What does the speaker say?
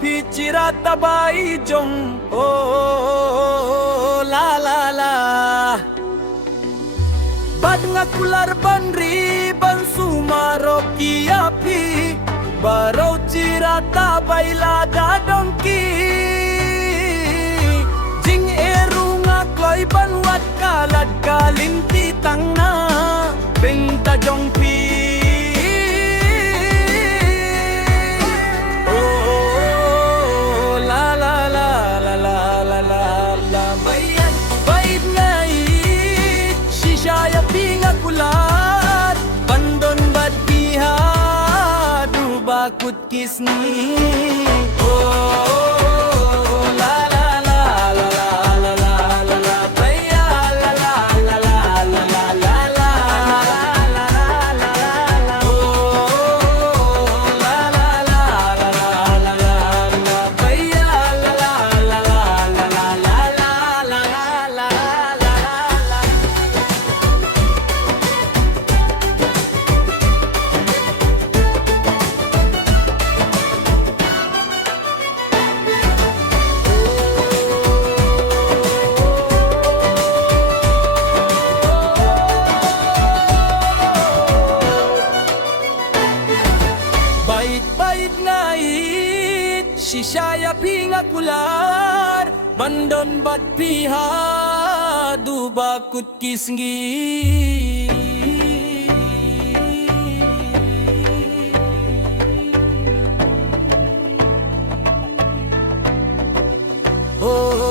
पिचिराता बाई जोंग ओ ला ला ला bad nga kular banri bansumaro kiapi baro cirata baila gadongki jing eru nga kloy banwat kalad kalinti tangna benta jongpi Bakut kisni oh la la la la la la la la la baya la la la la la la la la la la la oh la la la la la la la baya la la la la la la la la la bait ngait shisaya pinga kular bandon bat piha du bakut kisngi oh